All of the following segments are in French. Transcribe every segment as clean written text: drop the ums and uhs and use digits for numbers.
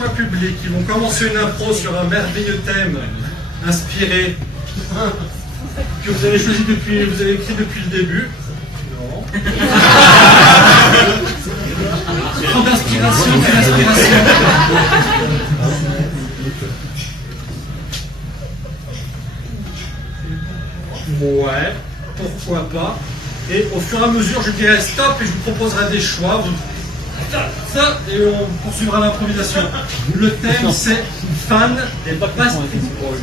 choix public. Ils vont commencer une impro sur un merveilleux thème inspiré que vous avez choisi depuis, vous avez écrit depuis le début. Non. Trop d'inspiration, c'est l'inspiration. Ouais, pourquoi pas. Et au fur et à mesure, je dirai stop et je vous proposerai des choix. Ça, et on poursuivra l'improvisation. Le thème, c'est fan des Backstreet Boys.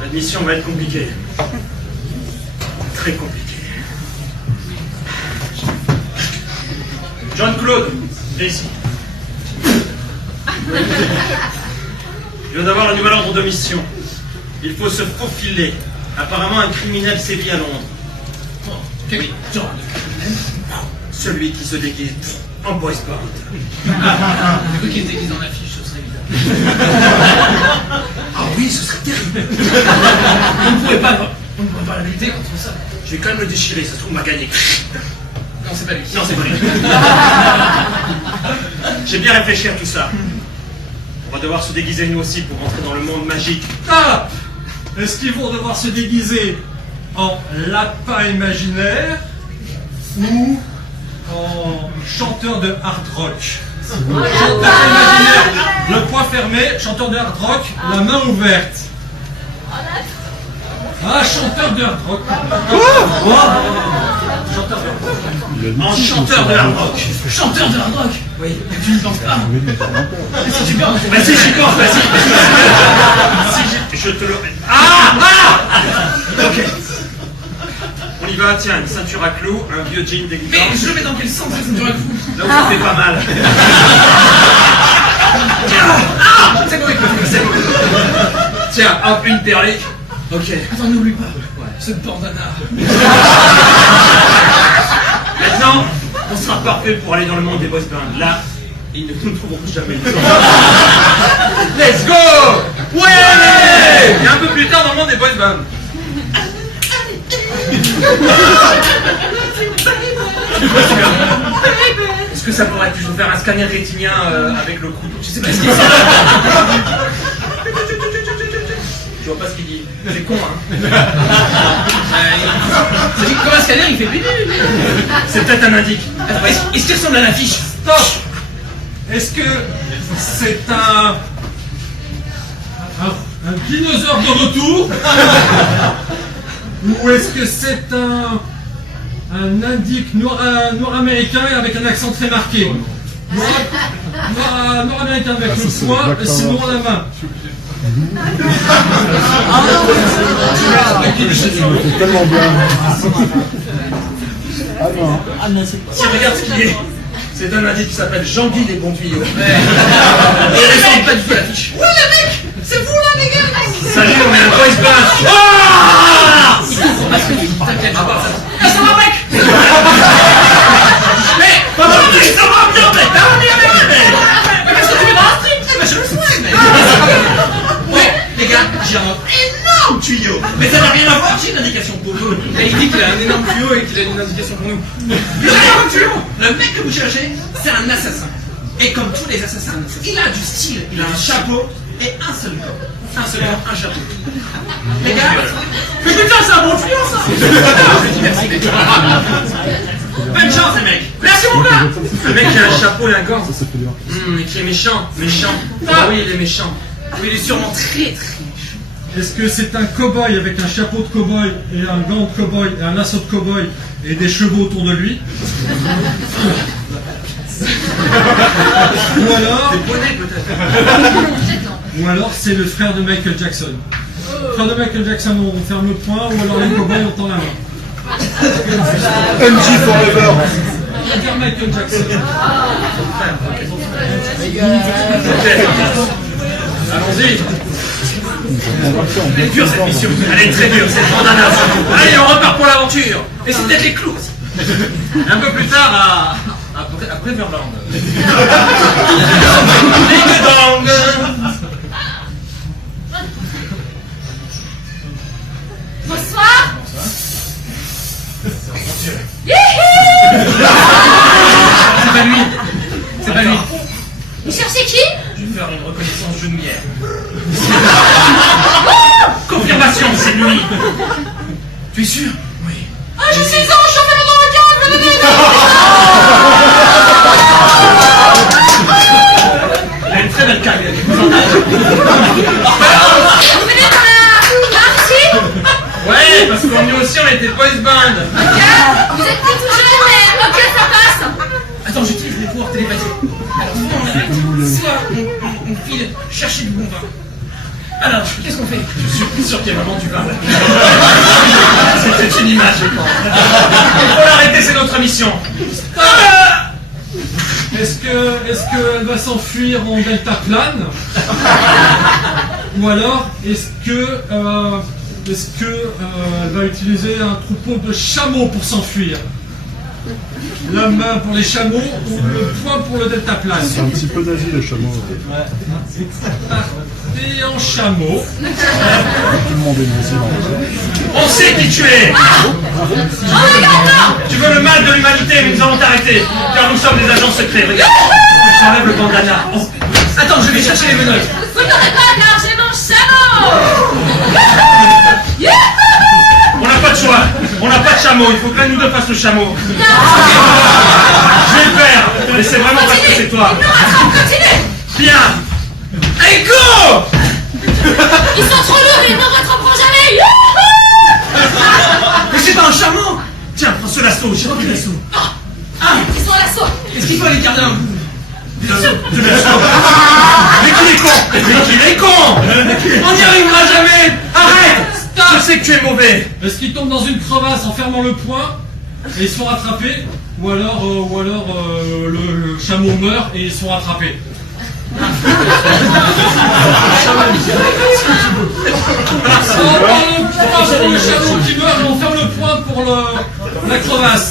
L'admission va être compliquée. Très compliquée. Jean-Claude, viens ici. Je viens d'avoir un nouvel ordre de mission. Il faut se faufiler. Apparemment, un criminel sévit à Londres. Oui, genre de criminel. Celui qui se déguise en boys band. Le truc qui était mis en affiche, ce serait évident. Ah oui, ce serait terrible. On ne pourrait pas la lutter contre ça. Je vais quand même le déchirer, ça se trouve, m'a gagné. Non, c'est pas lui. Non, c'est pas lui. J'ai bien réfléchi à tout ça. On va devoir se déguiser nous aussi pour rentrer dans le monde magique. Ah! Est-ce qu'ils vont devoir se déguiser en lapin imaginaire ou en chanteur de hard rock? Chanteur imaginaire, le poing fermé, chanteur de hard rock, la main ouverte. Ah, chanteur de hard rock. Chanteur de hard rock. En chanteur de hard rock. Chanteur de hard rock. Oui. Tu n'y penses pas. Si tu penses. Vas-y, j'y pense, vas-y. Si je te le... Ah! Ok. On y va, tiens, une ceinture à clous, un vieux jean dégoûtant. Mais je le mets dans quel sens, cette ceinture à clous? Là où ça fait pas mal. C'est bon, c'est bon. Tiens, hop, une perlique. Ok. Attends, n'oublie pas. Ce bandana. Maintenant, on sera parfait pour aller dans le monde des boys bands. Là, ils ne nous trouveront jamais. Let's go! Ouais! Et un peu plus tard dans le monde des boys bands. Est-ce que ça pourrait être juste faire un scanner rétinien avec le coude? Je sais pas ce qu'il dit. Je vois pas ce qu'il dit. C'est con, hein. Comme un scanner, il fait bibi. C'est peut-être un indique. Est-ce qu'il ressemble à l'affiche? Stop! Est-ce que c'est un dinosaure de retour? Ou est-ce que c'est un indique nord-américain avec un accent très marqué? Nord-américain avec le poing et sinon à la main. C'est tellement bien. Ah non. Si regarde ce qu'il est. C'est un indique qui s'appelle Jean-Guy des bons tuyaux. Et il ressemble pas du tout à l'affiche. Ouais, les mecs! C'est vous là, les gars! Salut, on est un boys band. Ah! T'inquiète, je vois ça. Ça va, mec! Mais! Ça va bien, mec! Mais qu'est-ce que tu fais dans la street? Mais je le souhaite, mec! Ouais, les gars, j'ai un énorme tuyau! Mais ça n'a rien à voir, j'ai une indication pour vous! Et il dit qu'il a un énorme tuyau et qu'il a une indication pour nous. L'énorme tuyau! Le mec que vous cherchez, c'est un assassin. Et comme tous les assassins, il a du style, il a un chapeau et un seul corps. Un seul corps, un chapeau. Les gars, mais putain, c'est un bon tuyau ça! Merci, mec. Bonne chance, les mecs! Merci, mon gars! Le mec qui a un chapeau et un gant. Ça fait bien. Et qui est méchant. Ah oui, il est méchant. Oui, il est sûrement très très méchant. Est-ce que c'est un cow-boy avec un chapeau de cow-boy et un gant de cow-boy et un lasso de cow-boy et des chevaux autour de lui? Ou alors... Des bonnets peut-être. Ou alors c'est le frère de Michael Jackson. Le frère de Michael Jackson, on ferme le poing, ou alors les cow-boys, on tend la main. MJ Forever. On va dire Michael Jackson. Ok. Allons-y. Elle est dure cette mission. Elle est très dure, cette bandana. Allez, on repart pour l'aventure. Et c'est peut-être les clous aussi. Un peu plus tard, à Breverland. Ding dong. Bonsoir. C'est pas lui. C'est pas lui. Vous cherchez qui? Je vais faire une reconnaissance genouillère. Confirmation, c'est lui. Tu es sûr? Oui. Ah, je suis ange, je fais dans le câble. Elle a une très belle carrière. Vous venez dans la partie? Ouais, parce qu'on nous aussi, on était boys band. Vous êtes plus tout jeune, mais ok, ça passe. Attends, j'utilise les pouvoirs télépathiques. Alors, soit on arrête, soit on file chercher du bon vin. Alors, qu'est-ce qu'on fait? Je suis sûr qu'il y a vraiment du vin là. C'était une image, je pense. Il faut l'arrêter, c'est notre mission. Est-ce qu'elle va s'enfuir en deltaplane? Ou alors, est-ce que elle va utiliser un troupeau de chameaux pour s'enfuir? La main pour les chameaux ou le poing pour le deltaplane? C'est un petit peu d'Asie, les chameaux. Et en chameau. Tout le monde est nazi dans le On sait qui tu es. Tu veux le mal de l'humanité, mais nous allons t'arrêter. Car nous sommes des agents secrets. Regarde, tu enlèves le bandana. Oh. Attends, je vais chercher les menottes. Vous n'aurez pas largé mon chameau. On n'a pas de choix. On n'a pas de chameau. Il faut que l'un de nous deux fasse le chameau. Je vais le faire. Mais c'est vraiment parce que c'est toi. Ils nous rattrapent, continuez. Bien. Et go. Ils sont trop lourds, ils ne nous rattraperont jamais. Mais c'est pas un chameau. Tiens, prends ce lasso. J'ai repris le lasso. Ils sont à l'assaut. Est-ce qu'il faut aller garder un bout de lasso? Mais qu'il est con. Mais qu'il est con. On n'y arrivera jamais. Arrête. Je sais que tu es mauvais. Est-ce qu'ils tombent dans une crevasse en fermant le poing et ils se font rattraper? Ou alors, le chameau meurt et ils sont rattrapés? On prend le chameau qui meurt et on ferme le poing pour la crevasse.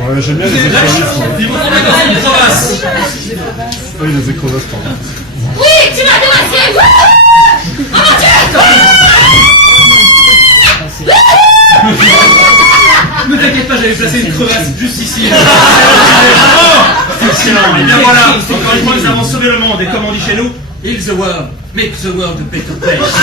Ouais, j'aime bien les écrevisses. Ils vont tomber dans une crevasse. Oui, les écrevasses, pardon. Oui, tu m'as démasqué. Oh mon Dieu. Ne t'inquiète pas, j'avais placé une crevasse juste ici. Excellent. Et bien voilà, encore une fois, nous avons sauvé le monde. Et comme on dit chez nous, heal the world, make the world a better place.